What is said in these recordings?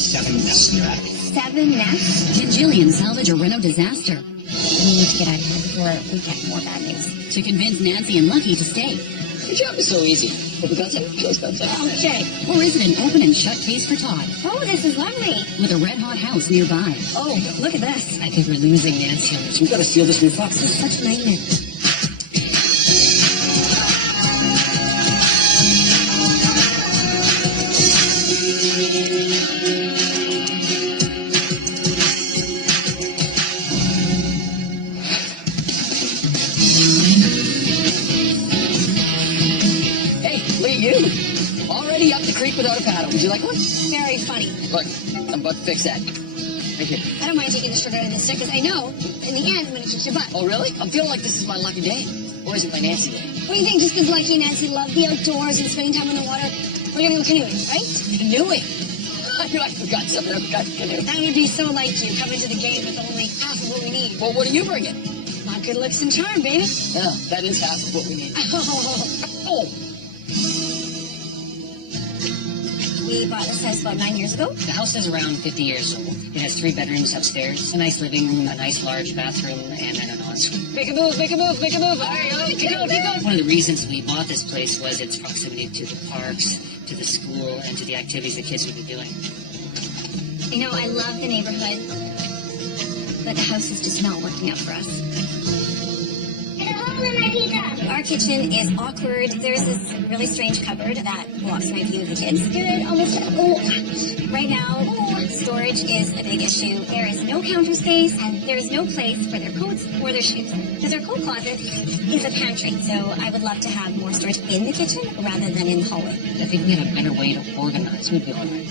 7 nests in your attic. 7 nests? Can Jillian salvage a reno disaster? We need to get out of here before we get more bad news. To convince Nancy and Lucky to stay? Your job is so easy. Open concept, closed concept. Okay. Or is it an open and shut case for Todd? Oh, this is lovely. With a red-hot house nearby. Oh, look at this. I think we're losing Nancy on this. We've got to steal this roof up. This is such a nightmare. You already up the creek without a paddle. Would you like one? Very funny. Look, I'm about to fix that. Right here. I don't mind taking the sugar out of this stick, because I know in the end I'm going to kick your butt. Oh, really? I'm feeling like this is my lucky day. Or is it my Nancy day? What do you think? Just because Lucky and Nancy love the outdoors and spending time in the water, we're going to go canoeing, right? Canoeing? I knew I forgot something. I forgot to canoe. That would be so like you, coming to the game with only half of what we need. Well, what are you bringing? My good looks and charm, baby. Yeah, that is half of what we need. Oh. We bought this house about 9 years ago. The house is around 50 years old. It has 3 bedrooms upstairs, a nice living room, a nice large bathroom, and an ensuite. Make a move, make a move, make a move. All right, keep going, keep going. One of the reasons we bought this place was its proximity to the parks, to the school, and to the activities the kids would be doing. You know, I love the neighborhood, but the house is just not working out for us. Our kitchen is awkward. There's this really strange cupboard that blocks my view of the kids. Good, almost. Right now, storage is a big issue. There is no counter space, and there is no place for their coats or their shoes. Because our coat closet is a pantry, so I would love to have more storage in the kitchen rather than in the hallway. I think we have a better way to organize. We'd be all right.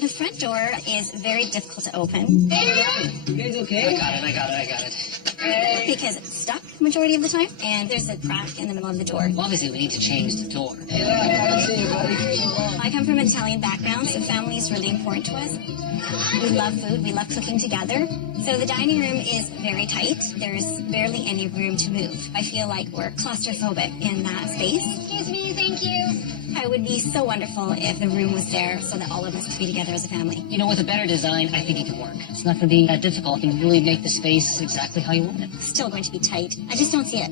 The front door is very difficult to open. You guys okay? I got it. Because it's stuck the majority of the time, and there's a crack in the middle of the door. Well, obviously, we need to change the door. Yeah, I haven't seen you, buddy. I come from an Italian background, so family is really important to us. We love food, we love cooking together. So the dining room is very tight. There's barely any room to move. I feel like we're claustrophobic in that space. Excuse me, thank you. It would be so wonderful if the room was there so that all of us could be together as a family. You know, with a better design, I think it can work. It's not going to be that difficult. You can really make the space exactly how you want it. Still going to be tight. I just don't see it.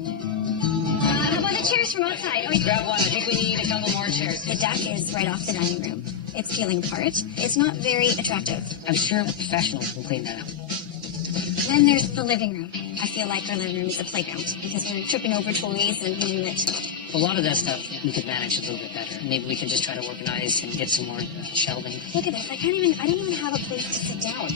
How about the chairs from outside? Grab one. I think we need a couple more chairs. The deck is right off the dining room. It's peeling apart. It's not very attractive. I'm sure a professional can clean that up. Then there's the living room. I feel like our living room is a playground because we're tripping over toys and using it. A lot of that stuff we could manage a little bit better. Maybe we can just try to organize and get some more shelving. Look at this. I don't even have a place to sit down.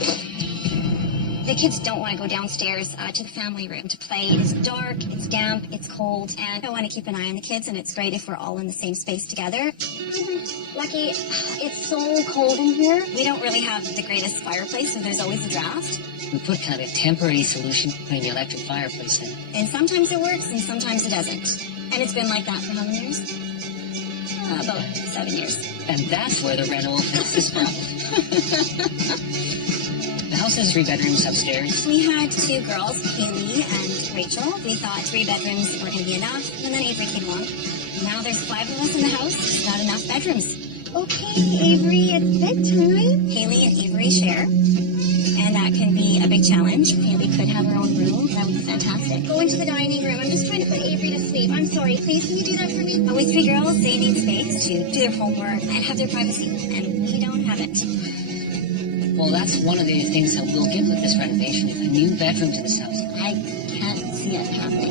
The kids don't want to go downstairs to the family room to play. It's dark, it's damp, it's cold, and I want to keep an eye on the kids, and it's great if we're all in the same space together. Lucky, it's so cold in here. We don't really have the greatest fireplace, so there's always a draft. We put kind of a temporary solution, putting the electric fireplace in. And sometimes it works, and sometimes it doesn't. And it's been like that for how many years? About 7 years. And that's where the rental fixes the problem. The house has 3 bedrooms upstairs. We had 2 girls, Haley and Rachel. We thought 3 bedrooms were going to be enough, and then Avery came along. Now there's 5 of us in the house, it's not enough bedrooms. Okay, Avery, it's bedtime. Haley and Avery share, and that can be a big challenge. Haley could have her own room. That would be fantastic. Go into the dining room. I'm just trying to put Avery to sleep. I'm sorry. Please, can you do that for me? With 3 girls, they need space to do their homework and have their privacy, and we don't have it. Well, that's one of the things that we'll get with this renovation, a new bedroom to this house. I can't see it happening.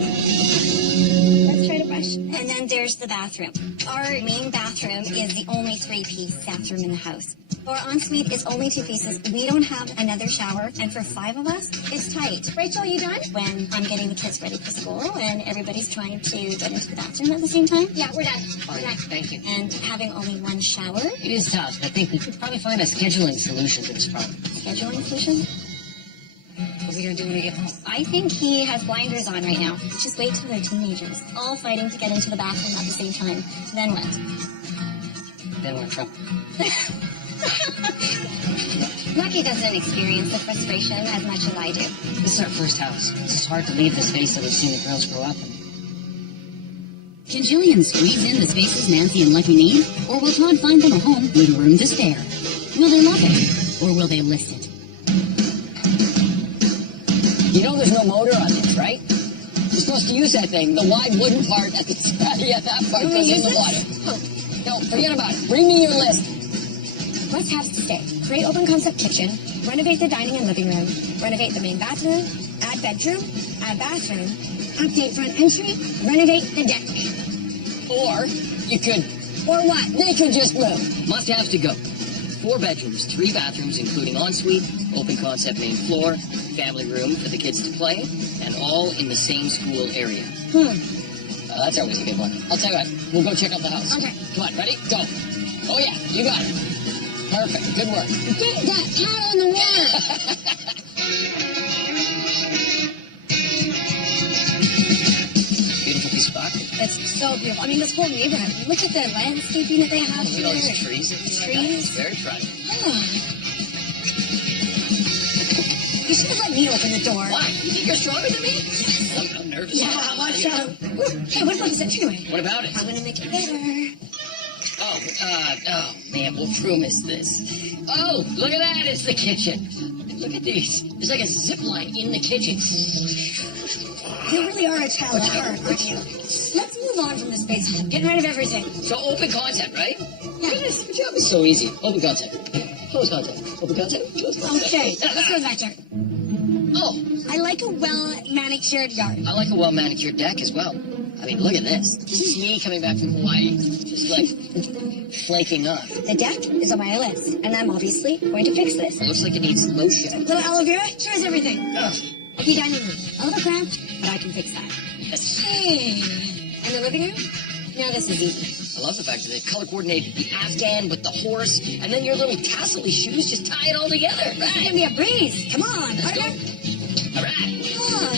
Let's try to brush. And then there's the bathroom. Our main bathroom is the only 3-piece bathroom in the house. Our ensuite is only 2 pieces. We don't have another shower, and for 5 of us, it's tight. Rachel, you done? When I'm getting the kids ready for school, and everybody's trying to get into the bathroom at the same time. Yeah, we're done. Fine, thank you. And having only 1 shower. It is tough. I think we could probably find a scheduling solution to this problem. Scheduling solution? What are we going to do when we get home? I think he has blinders on right now. Just wait till they're teenagers, all fighting to get into the bathroom at the same time. Then what? Then we're in trouble. Lucky doesn't experience the frustration as much as I do. This is our first house. It's hard to leave the space that we've seen the girls grow up in. Can Jillian squeeze in the spaces Nancy and Lucky need? Or will Todd find them a home with room to spare? Will they love it? Or will they list it? You know there's no motor on this, right? You're supposed to use that thing. The wide wooden part at the yeah, that part goes in the water. Oh. No, forget about it. Bring me your list. Must-haves to stay. Create open-concept kitchen. Renovate the dining and living room. Renovate the main bathroom. Add bedroom. Add bathroom. Update front entry. Renovate the deck. Or you could... Or what? They could just move. Must-haves to go. 4 bedrooms, 3 bathrooms, including ensuite, open concept main floor, family room for the kids to play, and all in the same school area. That's always a good one. I'll tell you what. We'll go check out the house. Okay. Come on, ready? Go. Oh, yeah. You got it. Perfect. Good work. Get that out on the water! Beautiful piece of property. It's so beautiful. I mean, this whole neighborhood. Look at the landscaping that they have Look here. at all these trees. and things like that. It's Trees. very pretty. Oh. You should have let me open the door. Why? You think you're stronger than me? I'm nervous. Yeah, watch out. Hey, what about this entryway? What about it? I'm gonna make it better. Oh, man, what room is this? Oh, look at that, it's the kitchen. Look at these. There's like a zip line in the kitchen. You really are a child at heart, aren't you? Let's move on from this basement. Getting rid of everything. So open concept, right? Yeah. Yes, your job is so easy. Open concept. Close concept. Open concept. Close concept. Okay, let's go back there. Oh, I like a well-manicured yard. I like a well-manicured deck as well. I mean, look at this. This is me coming back from Hawaii. Just like flaking off. The deck is on my list, and I'm obviously going to fix this. It looks like it needs lotion. Little aloe vera cures everything. Ugh. Okay, dining room. A little cramped, but I can fix that. Yes. Hey. And the living room? Now this is easy. I love the fact that they color coordinated the Afghan with the horse, and then your little tassel-y shoes just tie it all together. It's Right? gonna be a breeze. Come on, Let's go. partner. All right. Come on.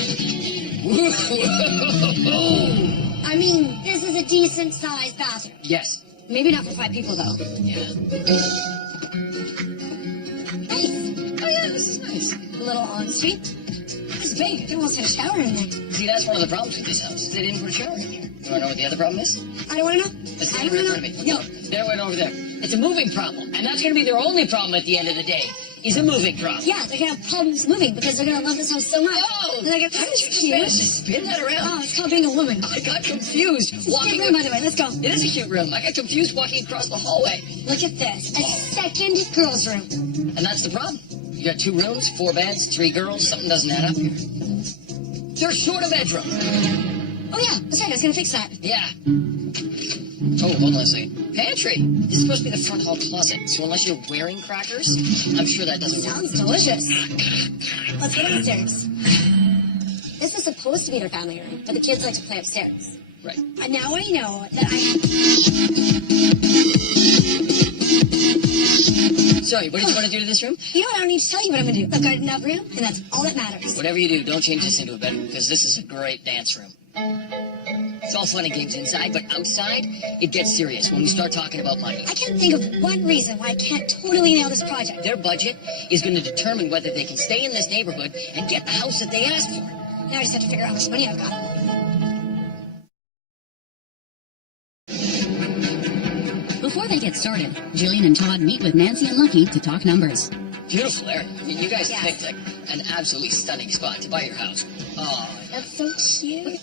Whoa. I mean, this is a decent-sized bathroom. Yes. Maybe not for 5 people, though. Yeah. Nice. Oh, yeah, this is nice. A little ensuite. This is big. You can almost fit a shower in there. See, that's one of the problems with this house. They didn't put a shower in here. You want to know what the other problem is? I don't want to know. Let's I get don't rid want of to it. know. No, there went over there. It's a moving problem, and that's going to be their only problem at the end of the day. Is a moving problem. Yeah, they're going to have problems moving because they're going to love this house so much. Oh, And they're going to how go, did you just manage to spin that around? Oh, it's called being a woman. I got confused Cute walking. room, by the way. Let's go. It is a cute room. I got confused walking across the hallway, Look at this. A second girls' room. and that's the problem. You got 2 rooms, 4 beds, 3 girls. Something doesn't add up here. They're short a bedroom. Oh, yeah. That's right. I was going to fix that. Yeah. Oh, hold on a second. Pantry. This is supposed to be the front hall closet, so unless you're wearing crackers, I'm sure that doesn't work. Sounds delicious. Let's go downstairs. This is supposed to be their family room, but the kids like to play upstairs. Right. And now I know that I have... Sorry, what did you want to do to this room? You know what? I don't need to tell you what I'm going to do. I've got enough room, and that's all that matters. Whatever you do, don't change this into a bedroom, because this is a great dance room. It's all fun and games inside, but outside, it gets serious when we start talking about money. I can't think of one reason why I can't totally nail this project. Their budget is going to determine whether they can stay in this neighborhood and get the house that they asked for. Now I just have to figure out how much money I've got. Before they get started, Jillian and Todd meet with Nancy and Lucky to talk numbers. Beautiful area. I mean, you guys Yes. picked an absolutely stunning spot to buy your house. Oh, That's so cute.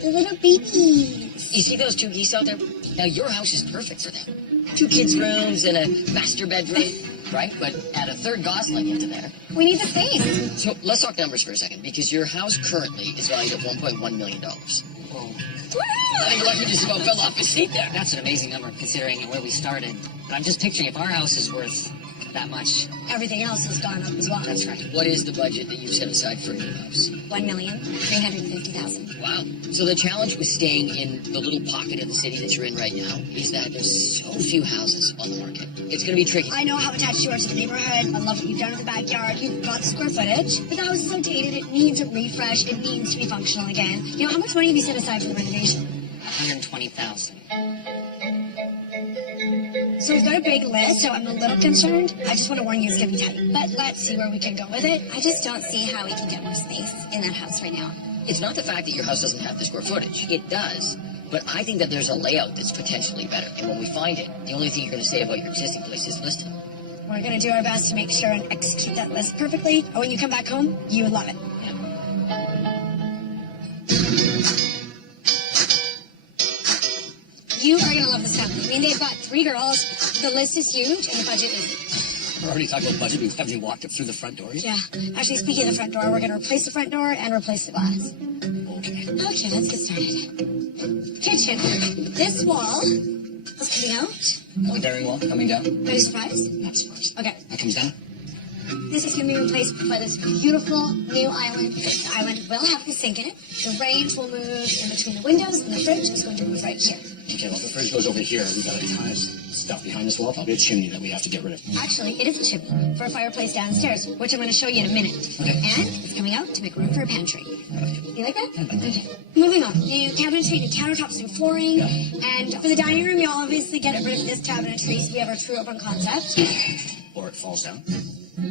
The little babies. you see those 2 geese out there? Now, your house is perfect for them. 2 kids' rooms and a master bedroom, right? But add a 3rd gosling into there. We need the space. So let's talk numbers for a second, because your house currently is valued at $1.1 million. I think Lucky just about fell off his seat there. That's an amazing number considering where we started. But I'm just picturing if our house is worth that much. Everything else has gone up as well. That's right. What is the budget that you've set aside for your house? $1,350,000. Wow. So the challenge with staying in the little pocket of the city that you're in right now is that there's so few houses on the market. It's going to be tricky. I know how attached you are to the neighborhood. I love what you've done in the backyard. You've got the square footage. But the house is outdated. It needs a refresh. It needs to be functional again. You know, how much money have you set aside for the renovation? $120,000. So we've got a big list, so I'm a little concerned. I just want to warn you, it's going to be tight. But let's see where we can go with it. I just don't see how we can get more space in that house right now. It's not the fact that your house doesn't have the square footage. It does. But I think that there's a layout that's potentially better. And when we find it, the only thing you're going to say about your existing place is list it. We're going to do our best to make sure and execute that list perfectly. And when you come back home, you would love it. You are going to love this family. I mean, they've got 3 girls. The list is huge, and the budget isn't. We're already talking about budget. Haven't you walked up through the front doors? Yeah. Actually, speaking of the front door, we're going to replace the front door and replace the glass. Okay. Okay, let's get started. Kitchen. This wall is coming out. The bearing wall coming down? Are you surprised? Not surprised. Okay. That comes down? This is going to be replaced by this beautiful new island. The island will have the sink in it. The range will move in between the windows, and the fridge is going to move right here. Okay, well, if the fridge goes over here, we've got a ton of stuff behind this wall. Probably a chimney that we have to get rid of. Actually, it is a chimney for a fireplace downstairs, which I'm going to show you in a minute. Okay. And it's coming out to make room for a pantry. You like that? Okay. Moving on. New cabinetry, new countertops, new flooring. Yeah. And for the dining room, you'll obviously get rid of this cabinetry, so we have our true open concept. Or it falls down.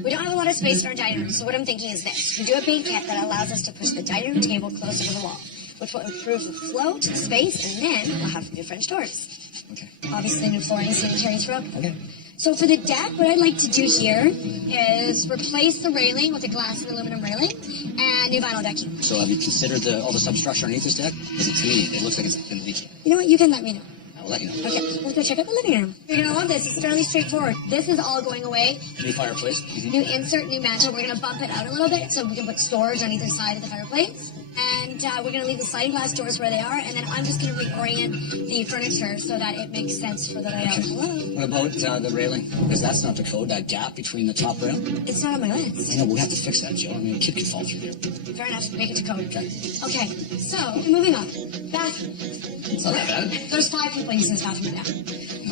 We don't have a lot of space in our dining room, so what I'm thinking is this. We do a banquette that allows us to push the dining room table closer to the wall, which will improve the flow to the space, and then we'll have new French doors. Okay. Obviously, new flooring so you can carry through. Okay. So for the deck, what I'd like to do here is replace the railing with a glass and aluminum railing and new vinyl decking. So have you considered all the substructure underneath this deck? Because to me, it looks like it's been leaking. You know what? You can let me know. I will let you know. Okay, let's go check out the living room. You're gonna love this. It's fairly straightforward. This is all going away. New fireplace. Mm-hmm. New insert, new mantle. We're gonna bump it out a little bit so we can put storage on either side of the fireplace. And we're gonna leave the sliding glass doors where they are. And then I'm just gonna reorient the furniture so that it makes sense for the layout. Hello. What about the railing? Because that's not the code, that gap between the top rail. It's not on my list. I know, but we have to fix that, Jill. I mean, a kid could fall through there. Fair enough. Make it to code. Okay. Okay. So moving on. Bathroom. It's not that bad. There's 5 people using this bathroom right now. No,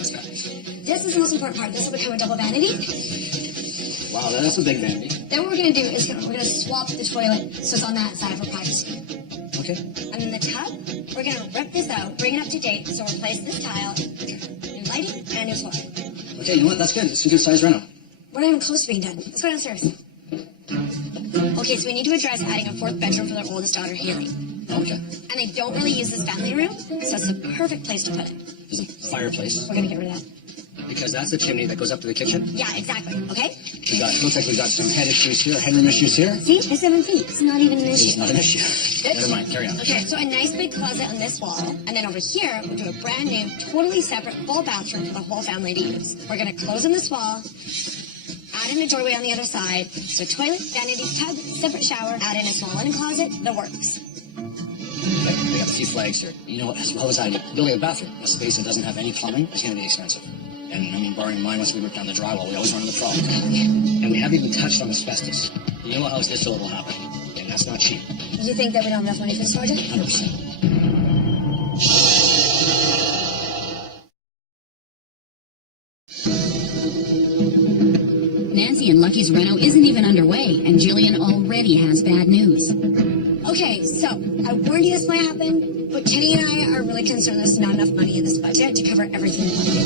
it's bad. This is the most important part. This will become a double vanity. Wow, that's a big vanity. Then what we're gonna do is we're gonna swap the toilet so it's on that side for privacy. Okay. And then the tub, we're gonna rip this out, bring it up to date, so replace this tile, new lighting, and a new floor. Okay, you know what? That's good. It's a good size reno. We're not even close to being done. Let's go downstairs. Okay, so we need to address adding a 4th bedroom for their oldest daughter, Haley. Okay. And they don't really use this family room, so it's the perfect place to put it. There's a fireplace. We're gonna get rid of that. Because that's the chimney that goes up to the kitchen. Yeah, exactly. Okay? Looks like we've got some head issues here, headroom issues here. See? It's 7 feet. It's not even an issue. It's not an issue. Never mind, carry on. Okay, so a nice big closet on this wall, and then over here, we'll do a brand new, totally separate full bathroom for the whole family to use. We're gonna close in this wall, add in a doorway on the other side, so toilet, vanity, tub, separate shower, add in a small linen closet, the works. Okay, we got a few flags here. You know what, as well as I do, building a bathroom, a space that doesn't have any plumbing is gonna be expensive. And I mean, barring mine, once we rip down the drywall, we always run into the problem. And we haven't even touched on asbestos. You know what house this will happen, and that's not cheap. You think that we don't have enough money for this project? 100%. Nancy and Lucky's reno isn't even underway, and Jillian already has bad news. Okay, so I warned you this might happen, but Kenny and I are really concerned there's not enough money in this budget to cover everything we want to do.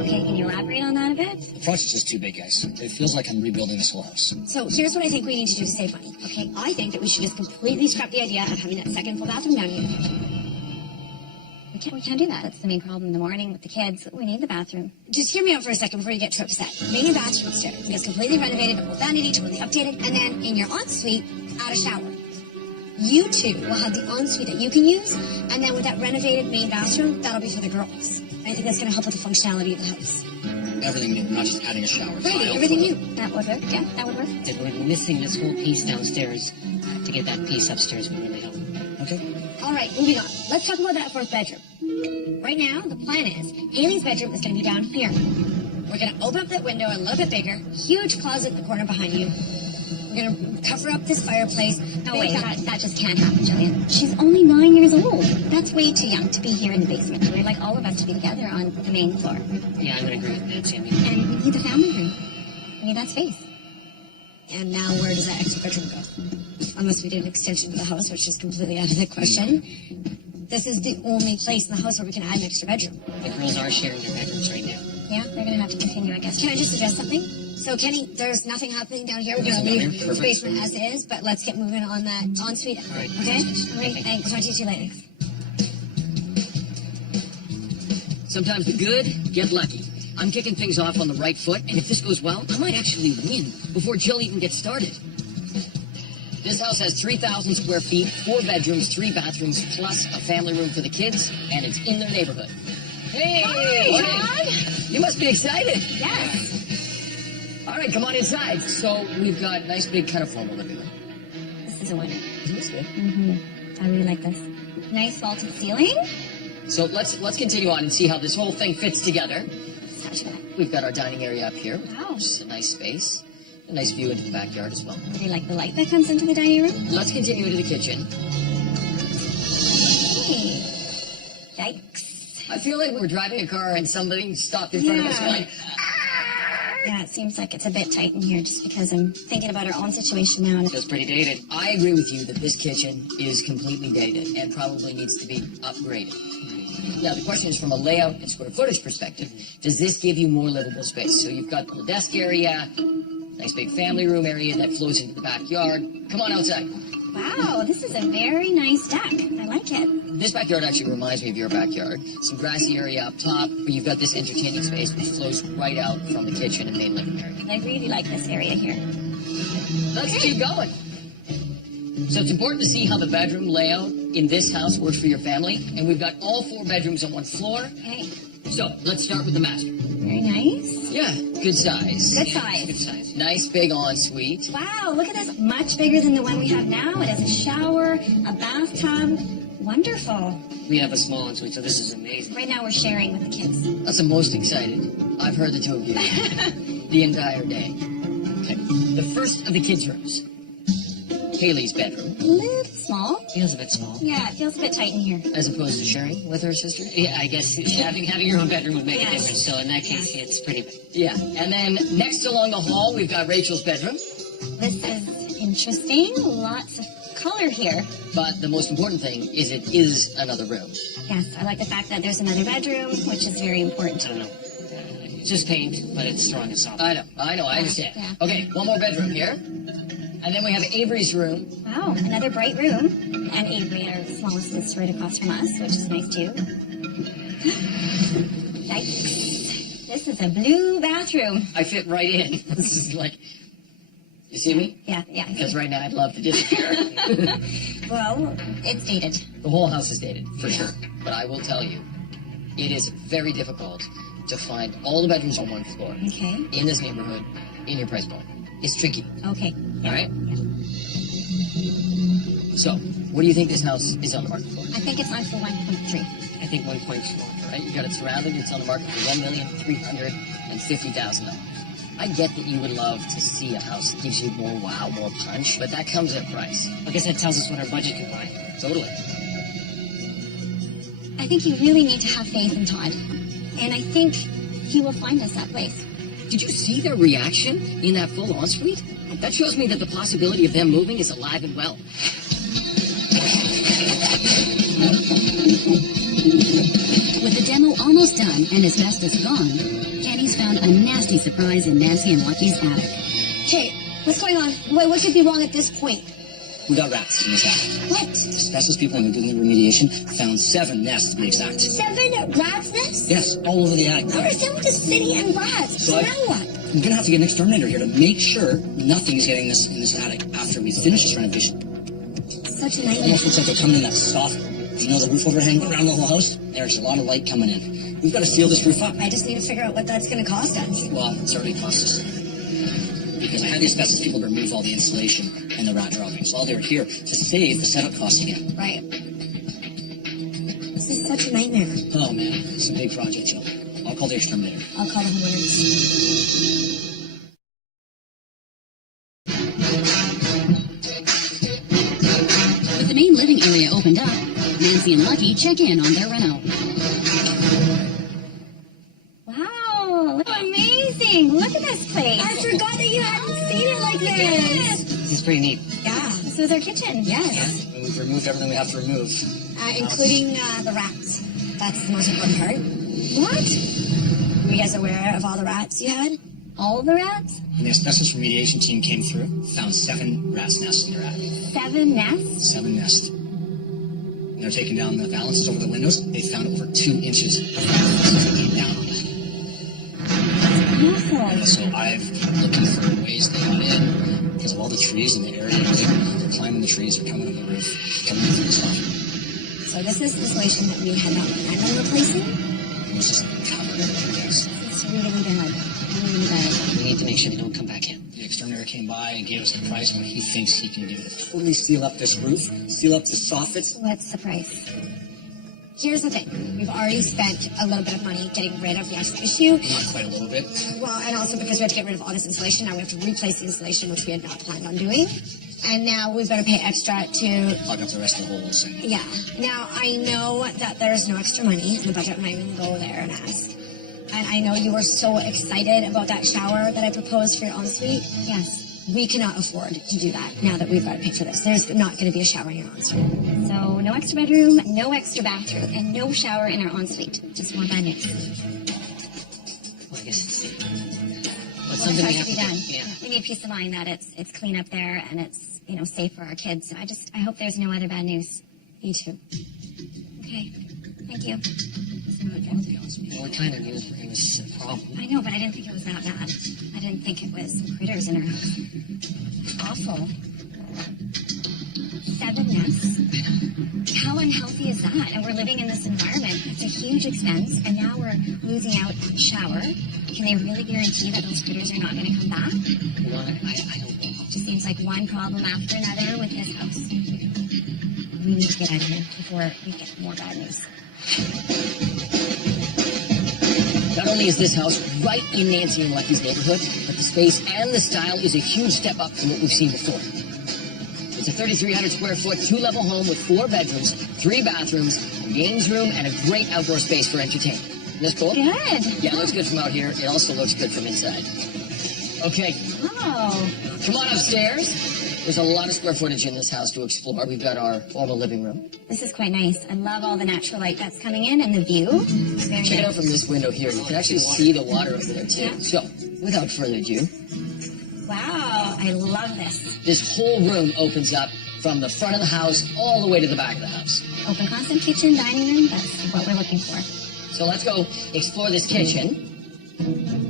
Okay, can you elaborate on that a bit? The project's just too big, guys. It feels like I'm rebuilding this whole house. So here's what I think we need to do to save money, okay? I think that we should just completely scrap the idea of having that second full bathroom down here. We can't do that. That's the main problem in the morning with the kids. We need the bathroom. Just hear me out for a second before you get too upset. Main and bathroom upstairs. It gets completely renovated, double vanity, totally updated, and then in your ensuite, add a shower. You two will have the ensuite that you can use, and then with that renovated main bathroom, that'll be for the girls. And I think that's going to help with the functionality of the house. Everything new, not just adding a shower. Right, tile, everything new. That would work. Yeah, that would work. We're missing this whole piece downstairs. To get that piece upstairs would really help. Okay. All right, moving on. Let's talk about that 4th bedroom. Right now, the plan is Haley's bedroom is going to be down here. We're going to open up that window a little bit bigger. Huge closet in the corner behind you. We're going to cover up this fireplace. No, wait, that just can't happen, Jillian. She's only 9 years old. That's way too young to be here in the basement. We'd like all of us to be together on the main floor. Yeah, I would agree with Nancy. I mean, And we need the family room. We need that space. And now where does that extra bedroom go? Unless we did an extension to the house, which is completely out of the question. This is the only place in the house where we can add an extra bedroom. the girls are sharing their bedrooms right now. Yeah, they're going to have to continue, I guess. Can I just suggest something? So, Kenny, there's nothing happening down here. We're going to Nothing down leave here. the Perfect. basement as is, but let's get moving on that ensuite. All right. Okay? All right. Thanks. I'll talk to you two later. Sometimes the good get lucky. I'm kicking things off on the right foot, and if this goes well, I might actually win before Jill even gets started. This house has 3,000 square feet, 4 bedrooms, 3 bathrooms, plus a family room for the kids, and it's in their neighborhood. Hey! Hi, John. You must be excited. Yes. All right, come on inside. So we've got nice big kind of formal living room. This is a winner. Isn't this good? I really like this. Nice vaulted ceiling. So let's continue on and see how this whole thing fits together. It's not too bad. We've got our dining area up here. Wow. Which is a nice space. A nice view into the backyard as well. Do you like the light that comes into the dining room? Let's continue into the kitchen. Hey. Yikes. I feel like we're driving a car and somebody stopped in front of us Yeah. going, Yeah, it seems like it's a bit tight in here just because I'm thinking about our own situation now. And Feels pretty dated. I agree with you that this kitchen is completely dated and probably needs to be upgraded. Now, the question is from a layout and square footage perspective, does this give you more livable space? So you've got the desk area, nice big family room area that flows into the backyard. Come on outside. Wow, this is a very nice deck. I like it. This backyard actually reminds me of your backyard. Some grassy area up top, but you've got this entertaining space which flows right out from the kitchen and main living area. I really like this area here. Let's keep going. So it's important to see how the bedroom layout in this house works for your family. And we've got all 4 bedrooms on one floor. Okay. So let's start with the master. Very nice. Yeah, good size. Good size. Good size. Nice big ensuite. Wow, look at this. Much bigger than the one we have now. It has a shower, a bathtub. Wonderful. We have a small ensuite, so this is amazing. Right now we're sharing with the kids. That's the most excited I've heard the two of you the entire day. Okay, the first of the kids' rooms. Haley's bedroom, A little small. Feels a bit small. Yeah, it feels a bit tight in here. as opposed to sharing with her sister. Yeah, I guess having your own bedroom would make a Yes. difference. So in that case, it's pretty big. Yeah, and then next along the hall, we've got Rachel's bedroom. This is interesting. Lots of color here. But the most important thing is it is another room. Yes, I like the fact that there's another bedroom, which is very important. I don't know. It's just paint, but it's throwing us off. I know, I understand. Yeah. Okay, one more bedroom here. And then we have Avery's room. Wow, another bright room. And Avery, our smallest, is right across from us, which is nice too. Yikes. This is a blue bathroom. I fit right in. This is like, you see me? Yeah. Because right now I'd love to disappear. Well, it's dated. The whole house is dated, for sure. But I will tell you, it is very difficult to find all the bedrooms on one floor Okay. in this neighborhood in your price point. It's tricky, Okay. all right? So, what do you think this house is on the market for? I think it's on for 1.3. I think 1.4. All right, you got it surrounded. It's on the market for $1,350,000. I get that you would love to see a house that gives you more wow, more punch, but that comes at a price. I guess that tells us what our budget can buy. Totally. I think you really need to have faith in Todd. And I think he will find us that place. Did you see their reaction in that full ensuite? That shows me that the possibility of them moving is alive and well. With the demo almost done and asbestos gone, Kenny's found a nasty surprise in Nancy and Lucky's attic. Hey, what's going on? What could be wrong at this point? We got rats in this attic. What? Asbestos people, when they're doing the remediation, found 7 nests to be exact. 7 rats nests? Yes, all over the attic. I don't understand with the city and rats. So So I- now what? I'm gonna have to get an exterminator here to make sure nothing is getting this in this attic after we finish this renovation. Such a It nightmare. almost looks like they're coming in that soft. You know the roof overhang around the whole house? There's a lot of light coming in. We've got to seal this roof up. I just need to figure out what that's going to cost us. Well, it's already cost us. Because I had the asbestos people to remove all the insulation and the rat droppings while they were here to save the setup costs again. Right. This is such a nightmare. Oh man, it's a big project, Jill. I'll call the exterminator. I'll call the homeowners. With the main living area opened up, Nancy and Lucky check in on their reno. Wow, look amazing. Look at this place. I forgot that you hadn't seen it like this. This is pretty neat. Yeah. This was our kitchen. Yes. And we've removed everything we have to remove. Including the rats. That's the most important part. What? Were you guys aware of all the rats you had? All the rats? When the asbestos remediation team came through, found 7 rats nests in their attic. 7 nests? 7 nests. And they're taking down the valances over the windows. They found over 2 inches of down on it. Awful. So I've been looking for ways they got in because of all the trees in the area. They're climbing the trees, they're coming on the roof, coming in through the soffit. So this is insulation that we had not planned on replacing. It was just covered in trees. It's really bad. Really bad. We need to make sure they don't come back in. The exterminator came by and gave us the price on what he thinks he can do to totally seal up this roof, seal up the soffits. What's the price? Here's the thing. We've already spent a little bit of money getting rid of the actual issue. Not quite a little bit. Well, and also because we have to get rid of all this insulation, now we have to replace the insulation, which we had not planned on doing. And now we've got to pay extra to... Plug up the rest of the holes. And Yeah. Now, I know that there's no extra money in the budget. I'm not even going to go there and ask. And I know you were so excited about that shower that I proposed for your ensuite. Yes. We cannot afford to do that now that we've got to pay for this. There's not going to be a shower in your ensuite. So no extra bedroom, no extra bathroom, and no shower in our ensuite. Just more bad news. Well, I guess it's Well, something it we has have to be done. Yeah. We need peace of mind that it's clean up there and it's safe for our kids. I hope there's no other bad news. Me too. Okay. Thank you. Well, we kind of knew it was a problem. I know, but I didn't think it was that bad. I didn't think it was some critters in our house. Awful. 7 nests? How unhealthy is that? And we're living in this environment. It's a huge expense, and now we're losing out on shower. Can they really guarantee that those critters are not going to come back? You know, I don't know. It just seems like one problem after another with this house. We need to get out of here before we get more bad news. Not only is this house right in Nancy and Lucky's neighborhood, but the space and the style is a huge step up from what we've seen before. It's a 3,300 square foot, 2-level home with 4 bedrooms, 3 bathrooms, a games room, and a great outdoor space for entertainment. Isn't this cool? Good. Yeah, it looks good from out here. It also looks good from inside. Okay, Oh. come on upstairs. There's a lot of square footage in this house to explore. We've got our formal living room. This is quite nice. I love all the natural light that's coming in and the view. Very Check it out nice. from this window here. You can actually see the water over there too. Yeah. So, without further ado, Wow, I love this. this whole room opens up from the front of the house all the way to the back of the house. Open concept kitchen, dining room, that's what we're looking for. So let's go explore this kitchen.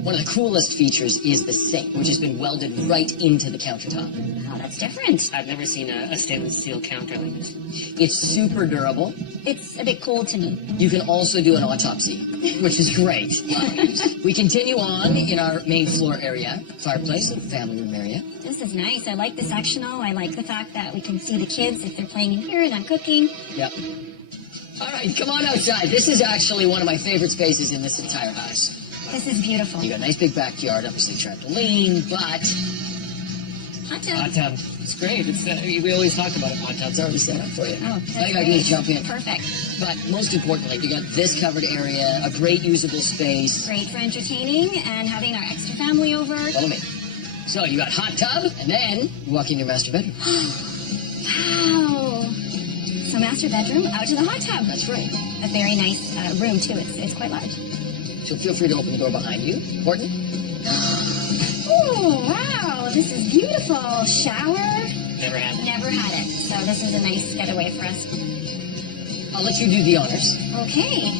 One of the coolest features is the sink, which has been welded right into the countertop. Oh, that's different. I've never seen a stainless steel counter like this. It's super durable. It's a bit cold to me. You can also do an autopsy, which is great. We continue on in our main floor area, fireplace and family room area. This is nice. I like the sectional. I like the fact that we can see the kids if they're playing in here and I'm cooking. Yep. All right, come on outside. This is actually one of my favorite spaces in this entire house. This is beautiful. You got a nice big backyard, obviously trampoline, but Hot tub. Hot tub. It's great. We always talk about it. Hot tubs. it's already set up for you. Oh, All that's you gotta do is great. jump in. Perfect. But most importantly, you got this covered area, a great usable space. Great for entertaining and having our extra family over. Follow me. So you got hot tub, and then you walk in your master bedroom. Wow. So master bedroom, out to the hot tub. That's right. A very nice room too. It's quite large. So feel free to open the door behind you. Horton? Oh, wow. This is beautiful. Shower. Never had one. Never had it. So this is a nice getaway for us. I'll let you do the honors. Okay.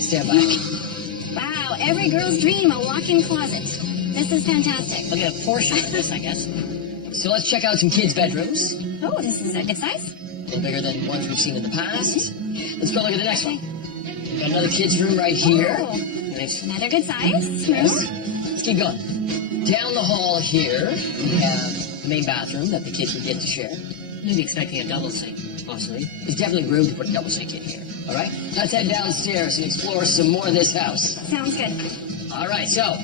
Stand back. Wow. Every girl's dream, a walk-in closet. This is fantastic. I'll get a portion of this, I guess. So let's check out some kids' bedrooms. Oh, this is a good size. A little bigger than ones we've seen in the past. Let's go look at the next one. We've got another kids' room right here. Oh, Nice. another good size room. Yes. Let's keep going. Down the hall here, we have the main bathroom that the kids would get to share. Maybe expecting a double sink, possibly. There's definitely room to put a double sink in here. All right? Let's head downstairs and explore some more of this house. Sounds good. All right, so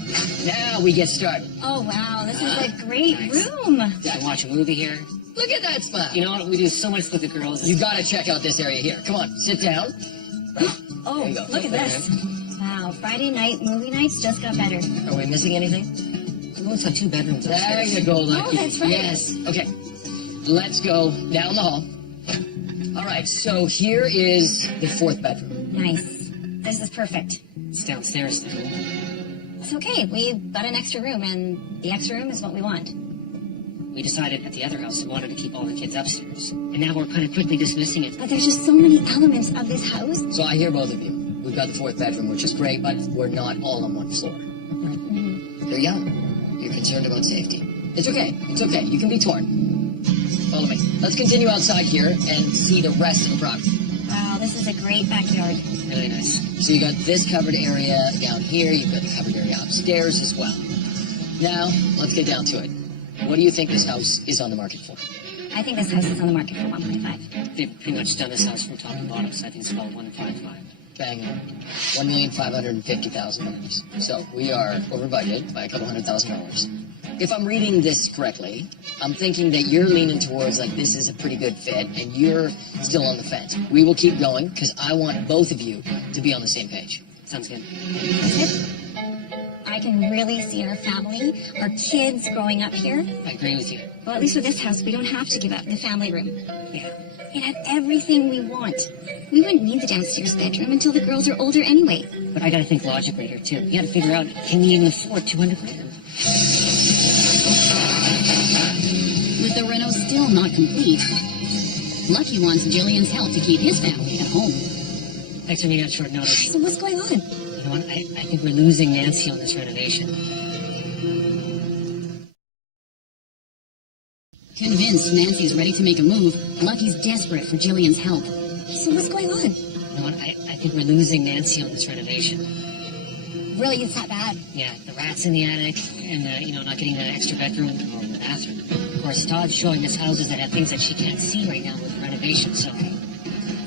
now we get started. Oh, wow. This is a great Nice. room. You can watch a movie here. Look at that smile. You know what? We do so much with the girls. You got to check out this area here. Come on, sit down. Oh, There you go. look at this. Wow. Friday night movie nights just got better. Are we missing anything? We also have 2 bedrooms There upstairs. you go, Lucky. Oh, that's right. Yes. Okay. Let's go down the hall. All right, so here is the 4th bedroom. Nice. This is perfect. It's downstairs, though. It's okay. We've got an extra room, and the extra room is what we want. We decided at the other house we wanted to keep all the kids upstairs. And now we're kind of quickly dismissing it. But there's just so many elements of this house. So I hear both of you. We've got the fourth bedroom, which is great, but we're not all on one floor. They're young. You're concerned about safety. It's okay. It's okay. You can be torn. Follow me. Let's continue outside here and see the rest of the property. Wow, this is a great backyard. Really nice. So you got this covered area down here. You've got the covered area upstairs as well. Now, let's get down to it. What do you think this house is on the market for? I think this house is on the market for 1.5. They've pretty much done this house from top to bottom, so I think it's about 155. Bang on. $1,550,000. So we are over budget by a couple $100,000. If I'm reading this correctly, I'm thinking that you're leaning towards like this is a pretty good fit and you're still on the fence. We will keep going because I want both of you to be on the same page. Sounds good. I can really see our family, our kids growing up here. I agree with you. Well, at least with this house, we don't have to give up the family room. Yeah. It had everything we want. We wouldn't need the downstairs bedroom until the girls are older anyway. But I gotta think logically here, too. You gotta figure out, can we even afford $200,000? With the reno still not complete, Lucky wants Jillian's help to keep his family at home. Thanks for meeting at short notice. So what's going on? You know what? I think we're losing Nancy on this renovation. Convinced Nancy's ready to make a move, Lucky's desperate for Jillian's help. So what's going on? You know what? I think we're losing Nancy on this renovation. Really, it's that bad? Yeah, the rats in the attic, and, not getting that extra bedroom or the bathroom. Of course, Todd's showing us houses that have things that she can't see right now with the renovation, so...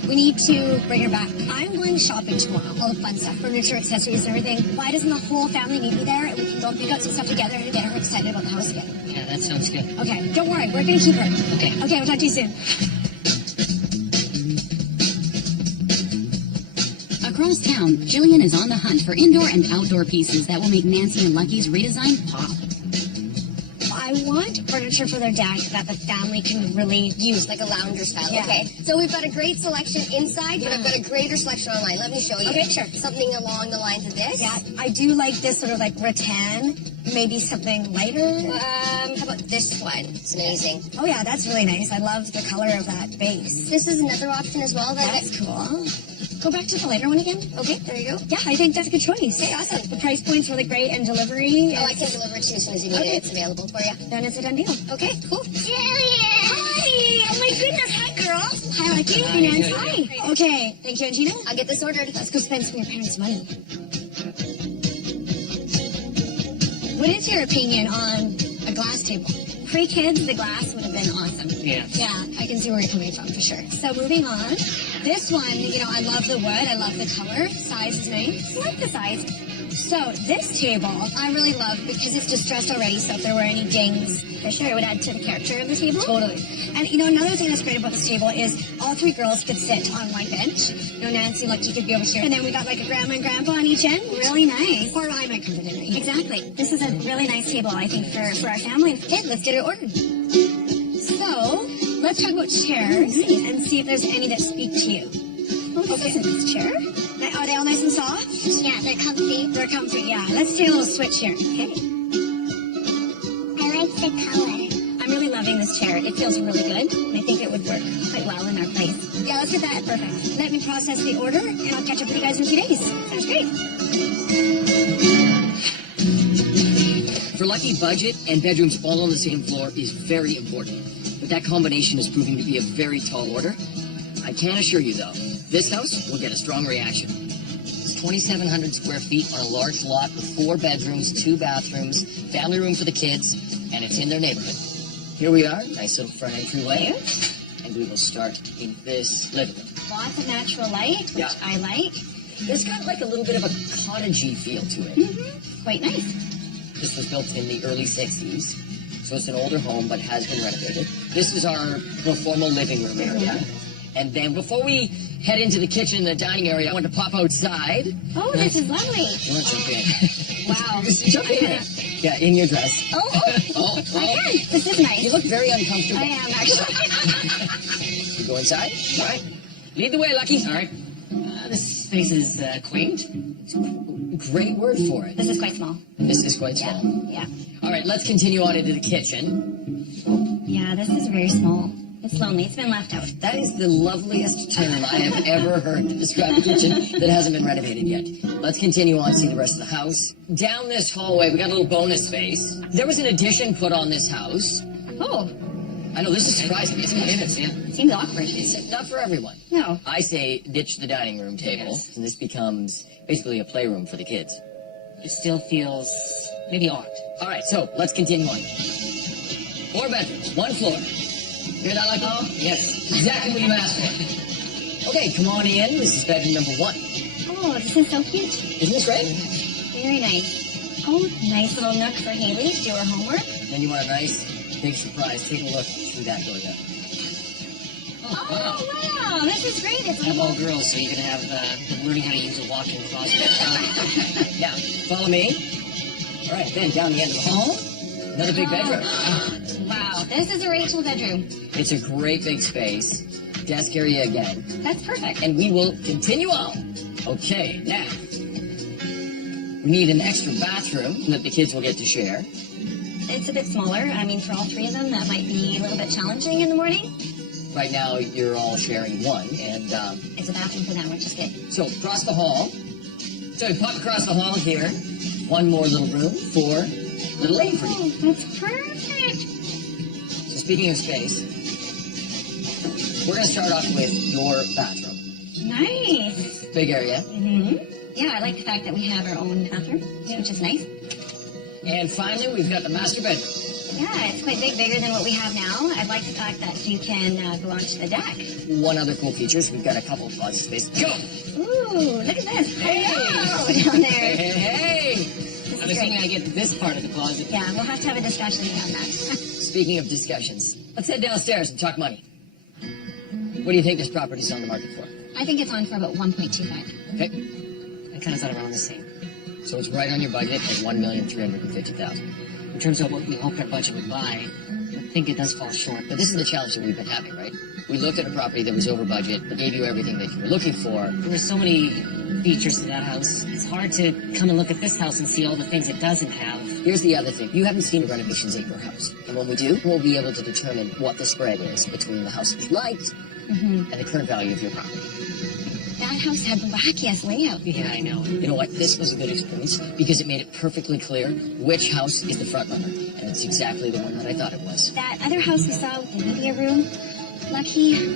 We need to bring her back. I'm going shopping tomorrow. All the fun stuff, furniture, accessories, and everything. Why doesn't the whole family meet me there and we can go pick out some stuff together and get her excited about the house again? Yeah, that sounds good. Okay, don't worry. We're going to keep her. Okay. Okay, we'll talk to you soon. Across town, Jillian is on the hunt for indoor and outdoor pieces that will make Nancy and Lucky's redesign pop. I want furniture for their dad that the family can really use, like a lounger style. Yeah. Okay. So we've got a great selection inside, but I've got a greater selection online. Let me show you. Okay, sure. Something along the lines of this. Yeah, I do like this sort of like rattan, maybe something lighter. How about this one? It's amazing. Oh yeah, that's really nice. I love the color of that base. This is another option as well. That's cool. Go back to the lighter one again. Okay, there you go. Yeah, I think that's a good choice. Okay, awesome. The price point's really great and delivery. Oh, I can deliver it to you as soon as you need Okay. it. It's available for you. Then it's a done deal. Okay, cool. Jillian! Hi! Oh my goodness, hi girls! Hi Lucky. Hi Nancy. Hi. Okay, thank you, Angina. I'll get this ordered. Let's go spend some of your parents' money. What is your opinion on a glass table? Pre-kids, the glass would have been awesome. Yeah. Yeah, I can see where you're coming from for sure. So moving on. This one, I love the wood. I love the color. Size is nice. I like the size. So this table, I really love because it's distressed already. So if there were any dings, for sure it would add to the character of the table. Totally. And another thing that's great about this table is all three girls could sit on one bench. Nancy, Lucky could be over here. And then we got like a grandma and grandpa on each end. Really nice. Or I might come for dinner. Exactly. This is a really nice table, I think, for our family. Okay, let's get it ordered. So, let's talk about chairs and see if there's any that speak to you. Oh, this is a nice chair. Are they all nice and soft? Yeah, they're comfy. They're comfy, yeah. Let's do a little switch here, okay? I like the color. I'm really loving this chair. It feels really good. And I think it would work quite well in our place. Yeah, let's get that. Perfect. Let me process the order, and I'll catch up with you guys in a few days. Sounds great. For Lucky, budget and bedrooms all on the same floor is very important. But that combination is proving to be a very tall order. I can assure you, though, this house will get a strong reaction. It's 2,700 square feet on a large lot with 4 bedrooms, 2 bathrooms, family room for the kids, and it's in their neighborhood. Here we are, nice little front entryway, and we will start in this living room. Lots of natural light, which Yeah. I like. It's got like a little bit of a cottagey feel to it. Quite nice. This was built in the early 60s, so it's an older home but has been renovated. This is our formal living room area. And then before we head into the kitchen and the dining area, I want to pop outside. Oh, this is lovely. You want to jump in? Wow. Just jump in. Yeah, in your dress. Oh, Oh, I can. This is nice. You look very uncomfortable. I am, actually. You go inside? All right. Lead the way, Lucky. All right. This space is quaint. Great word for it. This is quite small. This is quite small. Yeah. All right, let's continue on into the kitchen. Yeah, this is very small. It's lonely. It's been left out. That is the loveliest term I have ever heard to describe a kitchen that hasn't been renovated yet. Let's continue on, see the rest of the house. Down this hallway, we got a little bonus space. There was an addition put on this house. Oh, I know, this is surprising. It's It is, yeah. seems awkward. It's not for everyone. No. I say ditch the dining room table, Yes. and this becomes basically a playroom for the kids. It still feels maybe odd. All right, so let's continue on. 4 bedrooms, 1 floor. Hear that, Lucky? Oh, yes. Exactly what you asked for. Okay, come on in. This is bedroom number 1. Oh, this is so cute. Isn't this great? Very nice. Oh, nice little nook for Haley to do her homework. Then you want a nice, big surprise. Take a look through that door there. Oh, wow. This is great. It's I have all girls, so you're going to have them learning how to use a walk-in closet. Yeah, follow me. All right, then down the end of the hall, another big bedroom. Wow. This is a Rachel bedroom. It's a great big space. Desk area again. That's perfect. And we will continue on. Okay, now, we need an extra bathroom that the kids will get to share. It's a bit smaller. I mean, for all 3 of them, that might be a little bit challenging in the morning. Right now, you're all sharing one, and It's a bathroom for them, which is good. so across the hall. So we pop across the hall here. One more little room for little Avery. Oh, that's perfect. So speaking of space, we're going to start off with your bathroom. Nice. Big area. Mm-hmm. Yeah, I like the fact that we have our own bathroom, which is nice. And finally, we've got the master bedroom. Yeah, it's quite big, bigger than what we have now. I like the fact that you can go onto the deck. One other cool feature is we've got a couple of closet space. Go! Ooh, look at this. Hey! Hello down Hey, there. hey, hey! This I'm is assuming great. I get this part of the closet. Yeah, we'll have to have a discussion on that. Speaking of discussions, let's head downstairs and talk money. What do you think this property's on the market for? I think it's on for about 1.25. Okay, I kind of thought around the same. so it's right on your budget at $1,350,000. In terms of what we hoped our budget would buy, I think it does fall short. But this is the challenge that we've been having, right? We looked at a property that was over budget, that gave you everything that you were looking for. There were so many features to that house. It's hard to come and look at this house and see all the things it doesn't have. Here's the other thing. You haven't seen the renovations at your house. And when we do, we'll be able to determine what the spread is between the house that you liked and the current value of your property. That house had the wackiest layout. Yeah, I know. You know what? This was a good experience because it made it perfectly clear which house is the front runner. And it's exactly the one that I thought it was. That other house we saw with the media room, Lucky,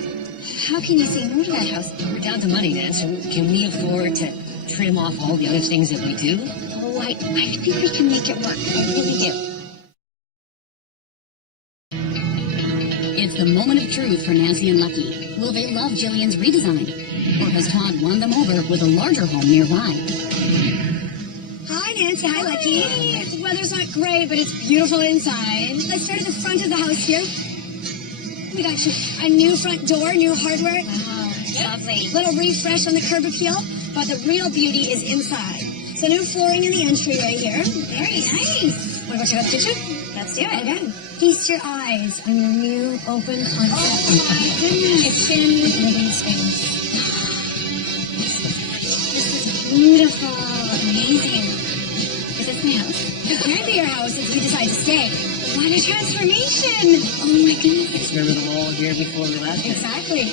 how can you say no to that house? We're down to money, Nan, so can we afford to trim off all the other things that we do? Oh, I think we can make it work. I really do. It's the moment of truth for Nancy and Lucky. Will they love Jillian's redesign? Or has Todd won them over with a larger home nearby? Hi, Nancy. Hi, Lucky. The weather's not great, but it's beautiful inside. Let's start at the front of the house here. We got you a new front door, new hardware. Wow, lovely. Little refresh on the curb appeal, but the real beauty is inside. So new flooring in the entry right here. Very nice. Want to go check out the kitchen? Let's do it. Okay. Feast your eyes on your new open concept. Oh my goodness. Kitchen living space. This is beautiful. Amazing. Is this my house? It can be your house if you decide to stay. What a transformation! Oh my goodness. Remember the wall here before we left? Exactly.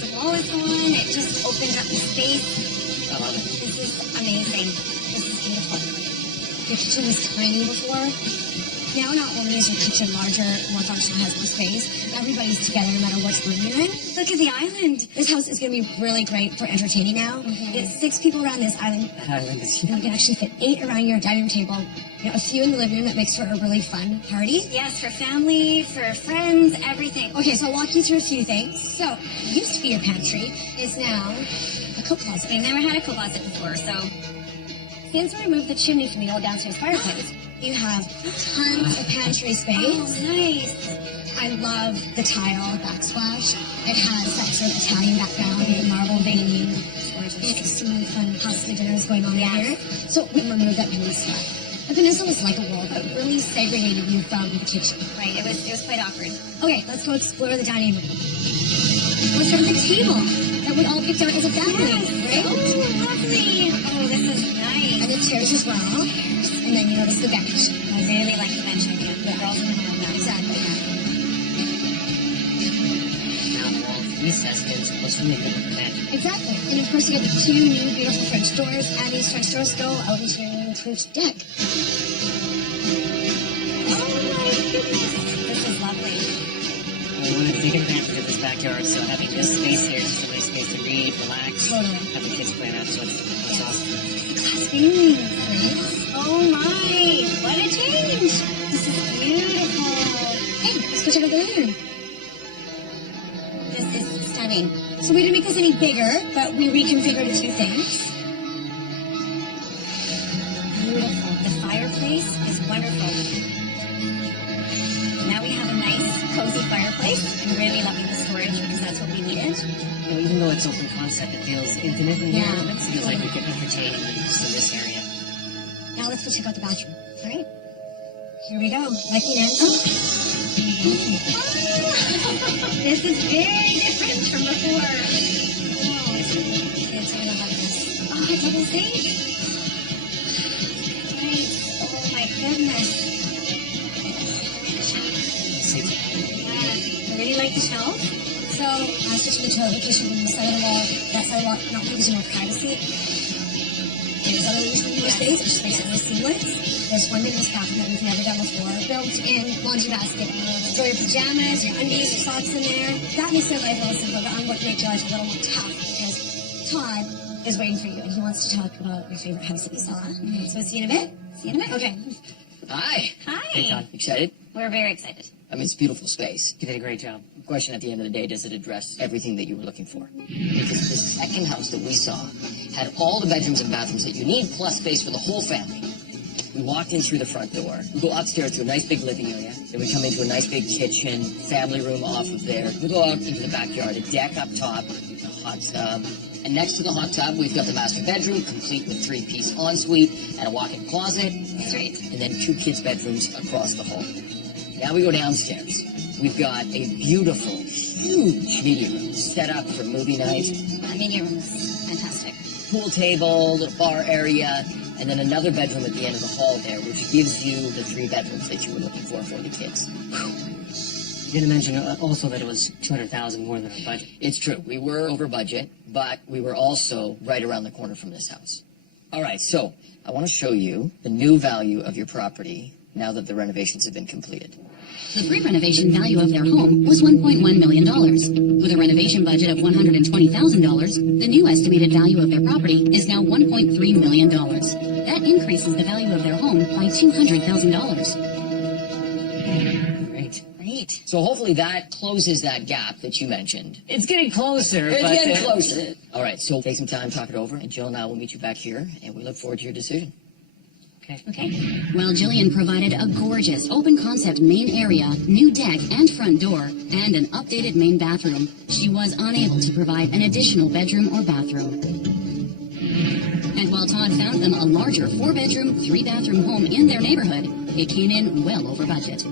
The wall is gone. It just opens up the space. I love it. This is amazing. This is beautiful. Your kitchen was tiny before. Now not only is your kitchen larger, more functional, has more space, everybody's together no matter what room you're in. Look at the island. This house is going to be really great for entertaining now. It's 6 people around this island. That island is And we can actually fit 8 around your dining room table. You know, a few in the living room. That makes for a really fun party. Yes, for family, for friends, everything. Okay, so I'll walk you through a few things. So, it used to be your pantry. It's now a coat closet. We've never had a closet before, so Since we removed the chimney from the old downstairs fireplace, you have tons of pantry space. nice. I love the tile backsplash. It has that sort of Italian background with marble veining. You can see fun pasta dinners going on in here. So we removed that peninsula. The peninsula was like a wall, but it really segregated you from the kitchen. Right, it was quite awkward. Okay, let's go explore the dining room. let's start with a table that we all picked out as a family, right? Oh, lovely. Oh, this is nice. And the chairs as well. And then you notice the bench. I really like the bench idea. The girls in the room now. Exactly. Now the walls recessed in, so what's really good with the bench? Exactly. And of course you get the two new beautiful French doors, and these French doors go out into your new approved deck. Oh my goodness. This is lovely. We want to take advantage of this backyard, so having this space here is just a nice space to read, relax, Totally. have the kids play around, so it's awesome. Glass ceilings. Oh my. What a change. This is beautiful. Hey, let's go check out the living room. This is stunning. So we didn't make this any bigger, but we reconfigured a few things. Beautiful. The fireplace is wonderful. Now we have a nice, cozy fireplace. I'm really loving the storage because that's what we needed. You know, even though it's open concept, it feels intimate in here. Yeah. It feels like we can entertain just in this area. Now let's go check out the bathroom. All right. Here we go. Like me now. This is very different from before. Oh, kids are gonna love this. Oh, a double sink. Nice. Oh my goodness. Yeah, I really like the shelf. So I switched to the toilet location from the side of the wall. That side of the wall not gives you more privacy. There's other more space, which makes it more seamless. There's one big bathroom that we've never done before. Built-in laundry basket. Throw your pajamas, your undies, your socks in there. That makes their life a little simpler, but I'm going to make your life a little more tough because Todd is waiting for you and he wants to talk about your favorite house that you saw. So see you in a bit? See you in a minute. Okay. Hi. Hey, Hi. Todd. Excited? We're very excited. I mean, it's a beautiful space. You did a great job. The question at the end of the day, does it address everything that you were looking for? Because the second house that we saw had all the bedrooms and bathrooms that you need, plus space for the whole family. We walked in through the front door. We go upstairs to a nice big living area. Then we come into a nice big kitchen, family room off of there. We go out into the backyard, a deck up top, a hot tub. And next to the hot tub, we've got the master bedroom, complete with 3-piece ensuite and a walk-in closet. That's right. And then 2 kids' bedrooms across the hall. Now we go downstairs. We've got a beautiful, huge media room set up for movie night. That media room is fantastic. Pool table, little bar area, and then another bedroom at the end of the hall there, which gives you the 3 bedrooms that you were looking for the kids. You didn't mention also that it was $200,000 more than our budget. It's true. We were over budget, but we were also right around the corner from this house. All right, so I want to show you the new value of your property now that the renovations have been completed. The pre-renovation value of their home was $1.1 million. With a renovation budget of $120,000, the new estimated value of their property is now $1.3 million. That increases the value of their home by $200,000. Great. Great. So hopefully that closes that gap that you mentioned. It's getting closer, It's but... getting closer. All right, so take some time, talk it over, and Jill and I will meet you back here, and we look forward to your decision. Okay. While Jillian provided a gorgeous open-concept main area, new deck and front door, and an updated main bathroom, she was unable to provide an additional bedroom or bathroom. And while Todd found them a larger 4-bedroom, 3-bathroom home in their neighborhood, it came in well over budget.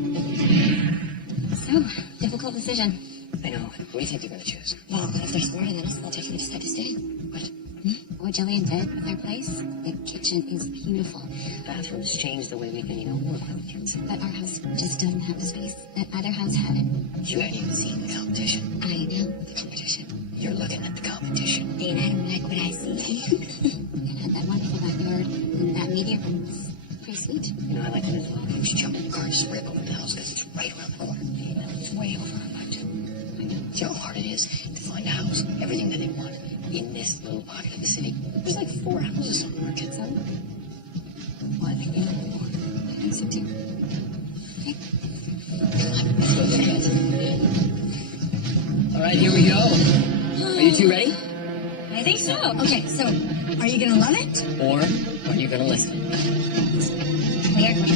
So, difficult decision. I know. What do you think they're going to choose? Well, if they're smarter than us, they'll definitely decide to stay. What? What Jillian did with their place, the kitchen is beautiful. Bathrooms change the way we can, work with kids. But our house just doesn't have the space that other house had. You haven't even seen the competition. I know the competition. You're looking at the competition. And I don't like what I see. It had that wonderful backyard, and that media room was pretty sweet. I like it as well. You should jump in the car and just rip over the house because it's right around the corner. It's way over our budget. See how hard it is to find a house, everything that they want, in this little pocket of the city. There's like 4 houses on the market. So, Well, I think we know more. I think so too. Okay. Let's go there, guys. All right, here we go. Are you 2 ready? I think so. Okay, so are you going to love it? Or are you going to listen? We are going to.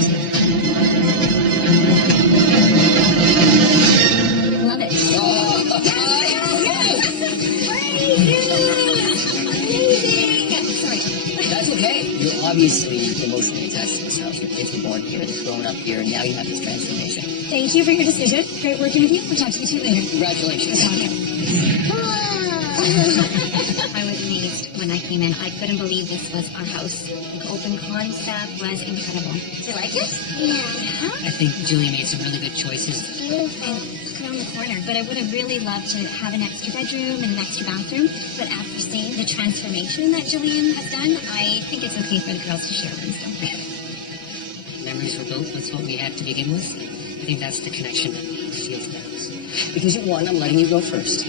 Love it. Amazing! Sorry. That's okay. You're obviously emotionally attached to this house. Your kids were born here, they've grown up here, and now you have this transformation. Thank you for your decision. Great working with you. We'll talk to you later. Congratulations. I was amazed when I came in. I couldn't believe this was our house. The open concept was incredible. Do you like it? Yeah. I think Julie made some really good choices. And look around the corner. But I would have really loved to have an extra bedroom and an extra bathroom. But after seeing the transformation that Julian has done, I think it's okay for the girls to share one still. Memories were built with what we had to begin with. I think that's the connection that we feel to the house. Because you won, I'm letting you go first.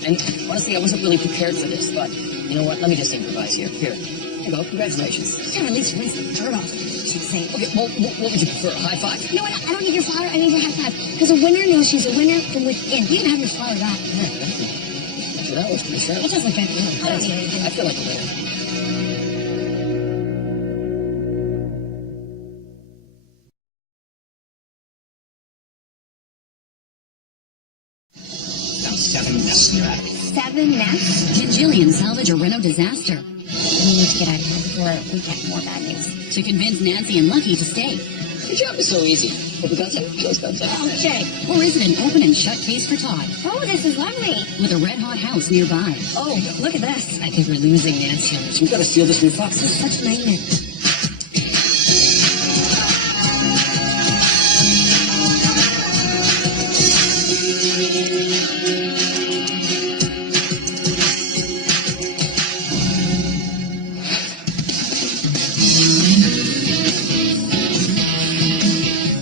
And honestly, I wasn't really prepared for this, but you know what? Let me just improvise here. Here you go. Congratulations. You can at least rinse the dirt off. She'd say. Okay, well, what would you prefer? A high five? You know what? I don't need your flower. I need your high five. Because a winner knows she's a winner from within. You can have your flower back. Yeah, thank you. Actually, that was pretty sharp. It does look good. I don't need anything. I feel like a winner. Found 7 nests in your attic. 7 nests? Can Jillian salvage a reno disaster? We need to get out of here before we get more bad news. To convince Nancy and Lucky to stay? Your job is so easy. Open concept, closed concept. Okay. Or is it an open and shut case for Todd? Oh, this is lovely. With a red-hot house nearby. Oh, look at this. I think we're losing Nancy on this. We've got to steal this new fox. This is such a nightmare.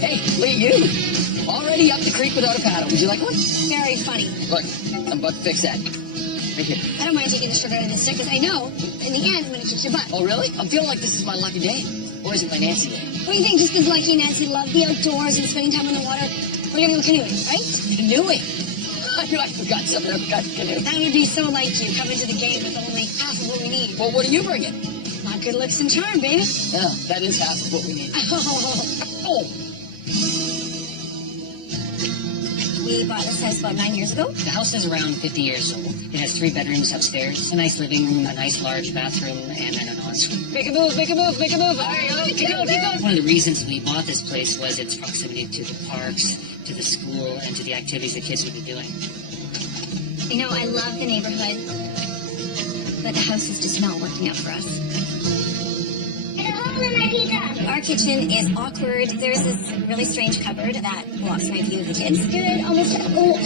Hey, Lee, you. Already up the creek without a paddle. Would you like one? Very funny. Look, I'm about to fix that. Right here. I don't mind taking the sugar out of this stick because I know in the end I'm going to kick your butt. Oh, really? I'm feeling like this is my lucky day. Or is it my Nancy day? What do you think? Just because Lucky and Nancy love the outdoors and spending time in the water, we're going to go canoeing, right? Canoeing? I knew I forgot something. I forgot to canoe. That would be so like you, coming to the game with only half of what we need. Well, what are you bringing? My good looks and charm, baby. Yeah, that is half of what we need. Oh, We bought this house about 9 years ago. The house is around 50 years old. It has 3 bedrooms upstairs, a nice living room, a nice large bathroom, and then an ensuite. make a move, make a move, make a move. All right, oh, keep going, keep going. One of the reasons we bought this place was its proximity to the parks, to the school, and to the activities the kids would be doing. You know, I love the neighborhood, but the house is just not working out for us. Our kitchen is awkward. There's this really strange cupboard that blocks my view of the kids. Good, almost. Oh,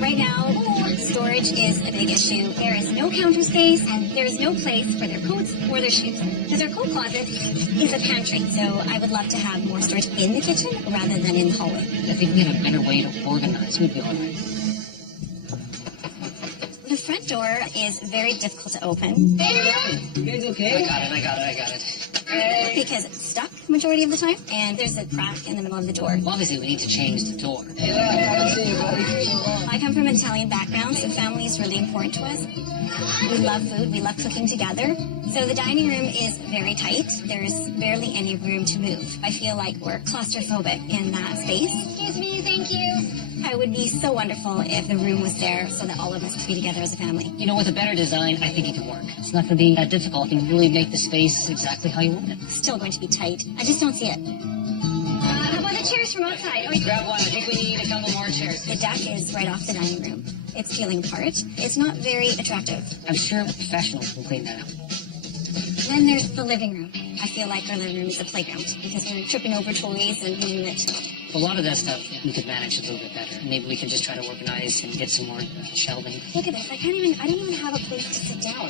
right now, storage is a big issue. There is no counter space, and there is no place for their coats or their shoes. Because our coat closet is a pantry, so I would love to have more storage in the kitchen rather than in the hallway. I think we had a better way to organize. We'd be all right. The front door is very difficult to open. You guys okay? I got it. Because it's stuck majority of the time, and there's a crack in the middle of the door. Well, obviously, we need to change the door. Hey, look, I haven't seen you, buddy. I come from an Italian background, so family is really important to us. We love food, we love cooking together. So the dining room is very tight. There's barely any room to move. I feel like we're claustrophobic in that space. Excuse me, thank you. It would be so wonderful if the room was there so that all of us could be together as a family. You know, with a better design, I think it can work. It's not going to be that difficult. You can really make the space exactly how you want it. Still going to be tight. I just don't see it. How about the chairs from outside? Oh, Grab one. I think we need a couple more chairs. The deck is right off the dining room. It's peeling apart. It's not very attractive. I'm sure a professional can clean that up. Then there's the living room. I feel like our living room is a playground because we're tripping over toys and using it. A lot of that stuff we could manage a little bit better. Maybe we can just try to organize and get some more shelving. Look at this. I don't even have a place to sit down.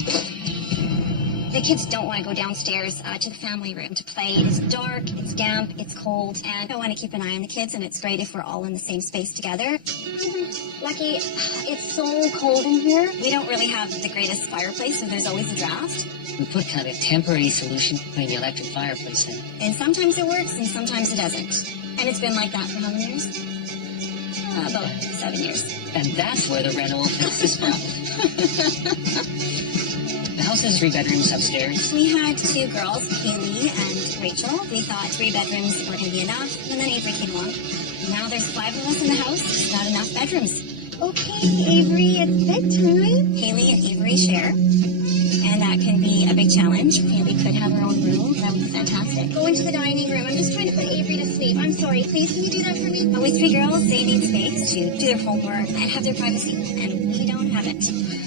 The kids don't want to go downstairs to the family room to play. It's dark, it's damp, it's cold, and I want to keep an eye on the kids, and it's great if we're all in the same space together. Lucky, it's so cold in here. We don't really have the greatest fireplace, so there's always a draft. We put kind of a temporary solution between the electric fireplace in. And sometimes it works, and sometimes it doesn't. And it's been like that for how many years? About 7 years. And that's where the rental offense is from. The house has 3 bedrooms upstairs. We had 2 girls, Haley and Rachel. We thought 3 bedrooms were going to be enough, and then Avery came along. Now there's 5 of us in the house. It's not enough bedrooms. Okay, Avery, it's bedtime. Haley and Avery share. and that can be a big challenge. We could have our own room. That would be fantastic. Go into the dining room. I'm just trying to put Avery to sleep. I'm sorry. Please, can you do that for me? With 3 girls, they need space to do their homework and have their privacy, and we don't have it.